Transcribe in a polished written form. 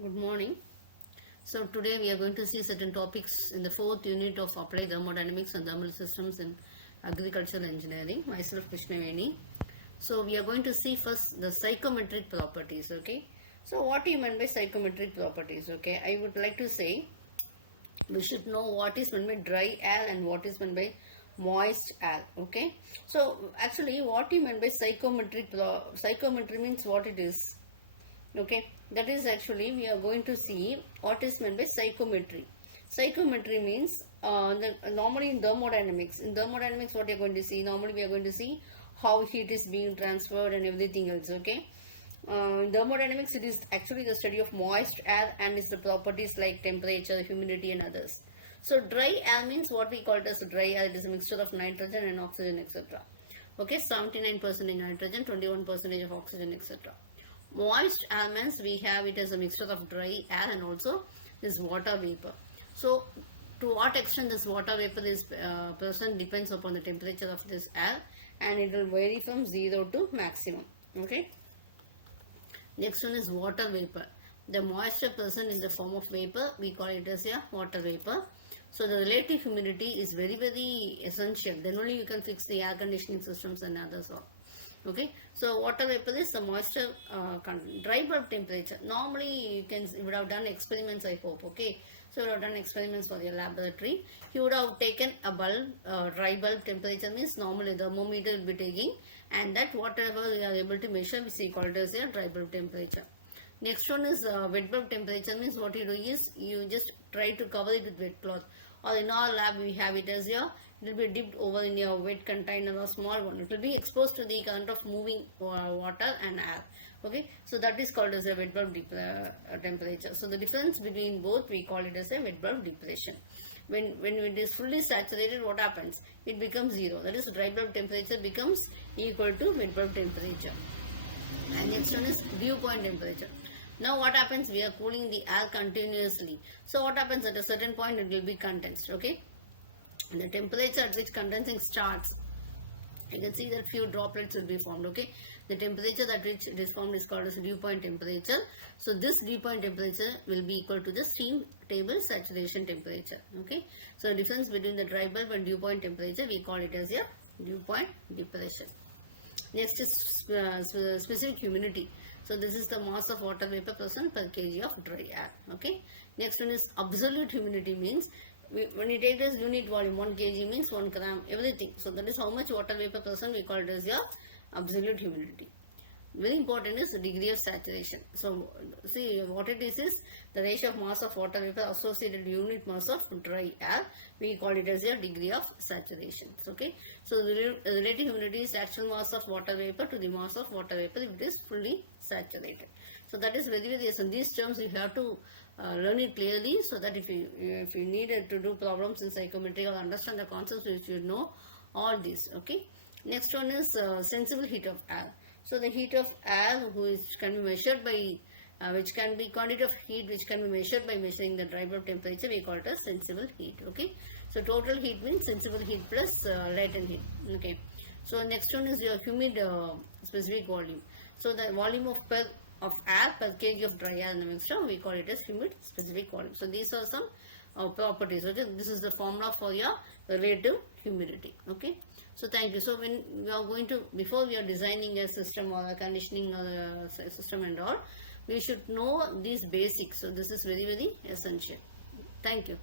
Good morning. So today we are going to see certain topics in the fourth unit of Applied Thermodynamics and Thermal Systems in Agricultural Engineering. Myself Krishnaveni. So we are going to see first the psychometric properties. Okay. So what do you mean by psychometric properties? Okay. I would like to say we should know what is meant by dry air and what is meant by moist air. Okay. So actually what you meant by psychometry means what it is. Okay, that is actually we are going to see what is meant by psychometry. Psychometry means normally in thermodynamics what you are going to see, normally we are going to see how heat is being transferred and everything else. Okay, in thermodynamics it is actually the study of moist air and its the properties like temperature, humidity and others. So dry air means what we call it as dry air. It is a mixture of nitrogen and oxygen, etc. Okay, 79% nitrogen, 21% of oxygen, etc. Moist air means we have it as a mixture of dry air and also this water vapor. So to what extent this water vapor is present depends upon the temperature of this air, and it will vary from 0 to maximum. Okay. Next one is water vapor. The moisture present in the form of vapor, we call it as a water vapor. So the relative humidity is very essential. Then only you can fix the air conditioning systems and others all. Okay, so water vapor is the moisture content. Dry bulb temperature, normally you would have done experiments, I hope. Okay, so you would have done experiments for your laboratory. You would have taken a bulb, dry bulb temperature means normally the thermometer will be taking, and that whatever we are able to measure we call it as a dry bulb temperature. Next one is wet bulb temperature means what you do is you just try to cover it with wet cloth, or in our lab we have it as your, it will be dipped over in your wet container or small one. It will be exposed to the current of moving water and air. Okay, so that is called as a wet bulb temperature. So the difference between both we call it as a wet bulb depression. When it is fully saturated, what happens? It becomes 0. That is dry bulb temperature becomes equal to wet bulb temperature. And next one is dew point temperature. Now what happens? We are cooling the air continuously. So what happens? At a certain point it will be condensed. Okay. And the temperature at which condensing starts, you can see that few droplets will be formed. Okay. The temperature at which it is formed is called as dew point temperature. So this dew point temperature will be equal to the steam table saturation temperature. Okay. So the difference between the dry bulb and dew point temperature, we call it as a dew point depression. Next is specific humidity. So this is the mass of water vapor present per kg of dry air. Okay. Next one is absolute humidity means when you take this unit volume, 1 kg means 1 gram, everything. So that is how much water vapor present, we call it as your absolute humidity. Very important is the degree of saturation. So see what it is the ratio of mass of water vapor associated unit mass of dry air. We call it as a degree of saturation. Okay. So the relative humidity is actual mass of water vapor to the mass of water vapor if it is fully saturated. So that is very essential. These terms you have to learn it clearly, so that if you need to do problems in psychometry or understand the concepts, you should know all these. Okay. Next one is sensible heat of air. So the heat of air which can be measured by which can be quantity of heat which can be measured by measuring the dry bulb temperature, we call it as sensible heat. Okay. So total heat means sensible heat plus latent heat. Okay. So next one is your humid specific volume. So the volume of air per kg of dry air in the mixture, we call it as humid specific volume. So these are some properties. Okay. This is the formula for your relative humidity. Okay. So thank you. So when we are going to, before we are designing a system or a conditioning or a system and all, we should know these basics. So this is very essential. Thank you.